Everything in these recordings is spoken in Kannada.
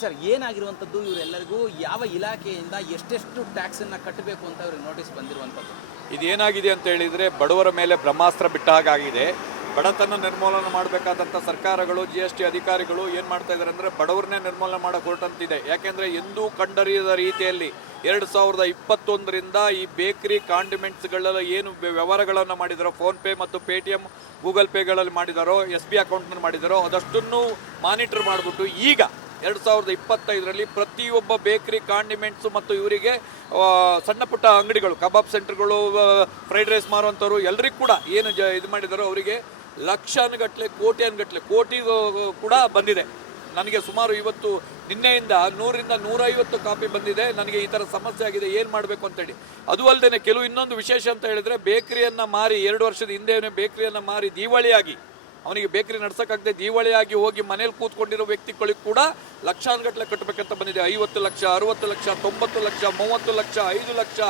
ಸರ್, ಏನಾಗಿರುವಂಥದ್ದು? ಇವರೆಲ್ಲರಿಗೂ ಯಾವ ಇಲಾಖೆಯಿಂದ ಎಷ್ಟೆಷ್ಟು ಟ್ಯಾಕ್ಸನ್ನು ಕಟ್ಟಬೇಕು ಅಂತ ಅವ್ರಿಗೆ ನೋಟಿಸ್ ಬಂದಿರುವಂಥದ್ದು? ಇದೇನಾಗಿದೆ ಅಂತ ಹೇಳಿದರೆ, ಬಡವರ ಮೇಲೆ ಬ್ರಹ್ಮಾಸ್ತ್ರ ಬಿಟ್ಟ ಹಾಗಾಗಿದೆ ಬಡತನ ನಿರ್ಮೂಲನೆ ಮಾಡಬೇಕಾದಂಥ ಸರ್ಕಾರಗಳು ಜಿ ಎಸ್ ಟಿ ಅಧಿಕಾರಿಗಳು ಏನು ಮಾಡ್ತಾ ಇದ್ದಾರೆ ಅಂದರೆ, ಬಡವರನ್ನೇ ನಿರ್ಮೂಲನೆ ಮಾಡೋಕೆ ಹೊರಟಂತಿದೆ ಯಾಕೆಂದರೆ ಎಂದೂ ಕಂಡರಿಯದ ರೀತಿಯಲ್ಲಿ ಎರಡು ಸಾವಿರದ ಇಪ್ಪತ್ತೊಂದರಿಂದ ಈ ಬೇಕರಿ ಕಾಂಡಿಮೆಂಟ್ಸ್ಗಳೆಲ್ಲ ಏನು ವ್ಯವಹಾರಗಳನ್ನು ಮಾಡಿದಾರೋ, ಫೋನ್ಪೇ ಮತ್ತು ಪೇ ಟಿ ಎಂ ಗೂಗಲ್ ಪೇಗಳಲ್ಲಿ ಮಾಡಿದಾರೋ, ಎಸ್ ಬಿ ಅಕೌಂಟ್ನಲ್ಲಿ ಮಾಡಿದಾರೋ, ಅದಷ್ಟನ್ನು ಮಾನಿಟರ್ ಮಾಡಿಬಿಟ್ಟು ಈಗ ಎರಡು ಸಾವಿರದ ಇಪ್ಪತ್ತೈದರಲ್ಲಿ ಪ್ರತಿಯೊಬ್ಬ ಬೇಕರಿ, ಕಾಂಡಿಮೆಂಟ್ಸು ಮತ್ತು ಇವರಿಗೆ ಸಣ್ಣ ಪುಟ್ಟ ಅಂಗಡಿಗಳು, ಕಬಾಬ್ ಸೆಂಟರ್ಗಳು ಫ್ರೈಡ್ ರೈಸ್ ಮಾರುವಂಥವ್ರು ಎಲ್ಲರಿಗೂ ಕೂಡ ಏನು ಜ, ಇದು ಮಾಡಿದಾರೋ ಅವರಿಗೆ ಲಕ್ಷಾನುಗಟ್ಟಲೆ, ಕೋಟಿಯನ್ಗಟ್ಟಲೆ, ಕೋಟಿ ಕೂಡ ಬಂದಿದೆ. ನನಗೆ ಸುಮಾರು ಇವತ್ತು ನಿನ್ನೆಯಿಂದ ನೂರಿಂದ ನೂರೈವತ್ತು ಕಾಪಿ ಬಂದಿದೆ. ನನಗೆ ಈ ಥರ ಸಮಸ್ಯೆ ಆಗಿದೆ, ಏನು ಮಾಡಬೇಕು ಅಂತೇಳಿ. ಅದು ಅಲ್ಲದೆ ಕೆಲವು ಇನ್ನೊಂದು ವಿಶೇಷ ಅಂತ ಹೇಳಿದ್ರೆ ಬೇಕರಿಯನ್ನು ಮಾರಿ, ಎರಡು ವರ್ಷದ ಹಿಂದೆಯೇ ಬೇಕರಿಯನ್ನು ಮಾರಿ, ದಿವಾಳಿಯಾಗಿ ಅವನಿಗೆ ಬೇಕರಿ ನಡ್ಸೋಕ್ಕಾಗದೆ ದಿವಾಳಿಯಾಗಿ ಹೋಗಿ ಮನೇಲಿ ಕೂತ್ಕೊಂಡಿರೋ ವ್ಯಕ್ತಿಗಳಿಗೆ ಕೂಡ ಲಕ್ಷಾನುಗಟ್ಟಲೆ ಕಟ್ಟಬೇಕಂತ ಬಂದಿದೆ. ಐವತ್ತು ಲಕ್ಷ, ಅರವತ್ತು ಲಕ್ಷ, ತೊಂಬತ್ತು ಲಕ್ಷ, ಮೂವತ್ತು ಲಕ್ಷ, ಐದು ಲಕ್ಷ.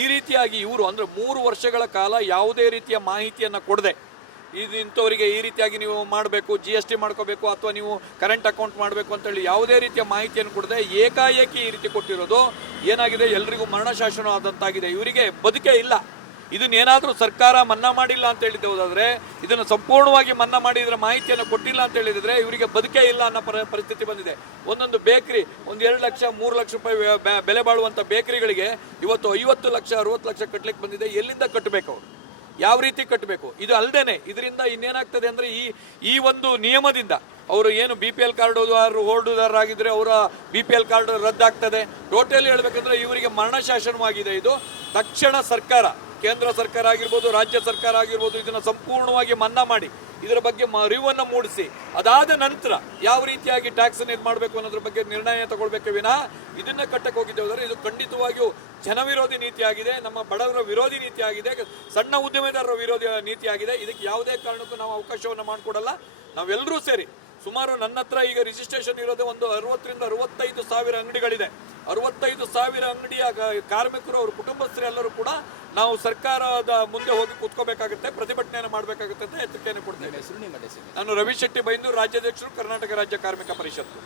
ಈ ರೀತಿಯಾಗಿ ಇವರು ಅಂದರೆ ಮೂರು ವರ್ಷಗಳ ಕಾಲ ಯಾವುದೇ ರೀತಿಯ ಮಾಹಿತಿಯನ್ನು ಕೊಡದೆ. ಇದು ಇಂಥವರಿಗೆ ಈ ರೀತಿಯಾಗಿ ನೀವು ಮಾಡಬೇಕು ಜಿ ಎಸ್ ಟಿ ಮಾಡ್ಕೋಬೇಕು ಅಥವಾ ನೀವು ಕರೆಂಟ್ ಅಕೌಂಟ್ ಮಾಡಬೇಕು ಅಂತೇಳಿ ಯಾವುದೇ ರೀತಿಯ ಮಾಹಿತಿಯನ್ನು ಕೊಡದೆ ಏಕಾಏಕಿ ಈ ರೀತಿ ಕೊಟ್ಟಿರೋದು. ಏನಾಗಿದೆ? ಎಲ್ರಿಗೂ ಮರಣ ಆದಂತಾಗಿದೆ ಇವರಿಗೆ ಬದುಕೇ ಇಲ್ಲ. ಇದನ್ನೇನಾದರೂ ಸರ್ಕಾರ ಮನ್ನಾ ಮಾಡಿಲ್ಲ ಅಂತ ಹೇಳಿದ್ದೆ ಹೋದಾದರೆ, ಇದನ್ನು ಸಂಪೂರ್ಣವಾಗಿ ಮನ್ನಾ ಮಾಡಿ ಇದರ ಮಾಹಿತಿಯನ್ನು ಕೊಟ್ಟಿಲ್ಲ ಅಂತ ಹೇಳಿದ್ರೆ ಇವರಿಗೆ ಬದುಕೇ ಇಲ್ಲ ಅನ್ನೋ ಪರ, ಪರಿಸ್ಥಿತಿ ಬಂದಿದೆ. ಒಂದೊಂದು ಬೇಕರಿ, ಒಂದು ಎರಡು ಲಕ್ಷ, ಮೂರು ಲಕ್ಷ ರೂಪಾಯಿ ಬೆಲೆ ಬಾಳುವಂಥ ಬೇಕರಿಗಳಿಗೆ ಇವತ್ತು ಐವತ್ತು ಲಕ್ಷ, ಅರವತ್ತು ಲಕ್ಷ ಕಟ್ಟಲಿಕ್ಕೆ ಬಂದಿದೆ. ಎಲ್ಲಿಂದ ಕಟ್ಟಬೇಕು ಅವರು? ಯಾವ ರೀತಿ ಕಟ್ಟಬೇಕು ಇದು ಅಲ್ಲದೇನೆ ಇದರಿಂದ ಇನ್ನೇನಾಗ್ತದೆ ಅಂದರೆ ಈ ಈ ಒಂದು ನಿಯಮದಿಂದ ಅವರು ಏನು ಬಿ ಪಿ ಎಲ್ ಕಾರ್ಡ್ ಹೋಲ್ಡುದಾರರಾಗಿದ್ರೆ ಅವರ ಬಿ ಪಿ ಎಲ್ ಕಾರ್ಡ್ ರದ್ದಾಗ್ತದೆ. ಟೋಟಲಿ ಹೇಳ್ಬೇಕಂದ್ರೆ ಇವರಿಗೆ ಮರಣ ಶಾಸನವಾಗಿದೆ ಇದು. ತಕ್ಷಣ ಸರ್ಕಾರ ಕೇಂದ್ರ ಸರ್ಕಾರ ಆಗಿರ್ಬೋದು, ರಾಜ್ಯ ಸರ್ಕಾರ ಆಗಿರ್ಬೋದು, ಇದನ್ನು ಸಂಪೂರ್ಣವಾಗಿ ಮನ್ನಾ ಮಾಡಿ, ಇದರ ಬಗ್ಗೆ ಅರಿವನ್ನು ಮೂಡಿಸಿ, ಅದಾದ ನಂತರ ಯಾವ ರೀತಿಯಾಗಿ ಟ್ಯಾಕ್ಸ್ ಇದು ಮಾಡಬೇಕು ಅನ್ನೋದ್ರ ಬಗ್ಗೆ ನಿರ್ಣಯ ತಗೊಳ್ಬೇಕೆ ವಿನಃ, ಇದನ್ನ ಕಟ್ಟಕ್ಕೆ ಹೋಗಿದ್ದೇವೆ. ಇದು ಖಂಡಿತವಾಗಿಯೂ ಜನವಿರೋಧಿ ನೀತಿಯಾಗಿದೆ, ನಮ್ಮ ಬಡವರ ವಿರೋಧಿ ನೀತಿಯಾಗಿದೆ, ಸಣ್ಣ ಉದ್ಯಮೆದಾರರ ವಿರೋಧಿ ನೀತಿಯಾಗಿದೆ. ಇದಕ್ಕೆ ಯಾವುದೇ ಕಾರಣಕ್ಕೂ ನಾವು ಅವಕಾಶವನ್ನು ಮಾಡಿಕೊಡಲ್ಲ. ನಾವೆಲ್ಲರೂ ಸೇರಿ ಸುಮಾರು ನನ್ನ ಹತ್ರ ಈಗ ರಿಜಿಸ್ಟ್ರೇಷನ್ ಇರೋದೇ ಒಂದು ಅರವತ್ತರಿಂದ ಅರವತ್ತೈದು ಸಾವಿರ ಅಂಗಡಿಗಳಿದೆ. ಅರವತ್ತೈದು ಕಾರ್ಮಿಕರು ಅವ್ರ ಕುಟುಂಬಸ್ಥರೆಲ್ಲರೂ ಕೂಡ ನಾವು ಸರ್ಕಾರದ ಮುಂದೆ ಹೋಗಿ ಕೂತ್ಕೋಬೇಕಾಗುತ್ತೆ ಪ್ರತಿಭಟನೆಯನ್ನು ಮಾಡಬೇಕಾಗುತ್ತೆ ಅಂತ ಎಚ್ಚರಿಕೆಯನ್ನು ಕೊಡ್ತೇನೆ ನಾನು ರವಿ ಶೆಟ್ಟಿ ಬೈಂದೂರು ರಾಜ್ಯಾಧ್ಯಕ್ಷರು ಕರ್ನಾಟಕ ರಾಜ್ಯ ಕಾರ್ಮಿಕ ಪರಿಷತ್ತು.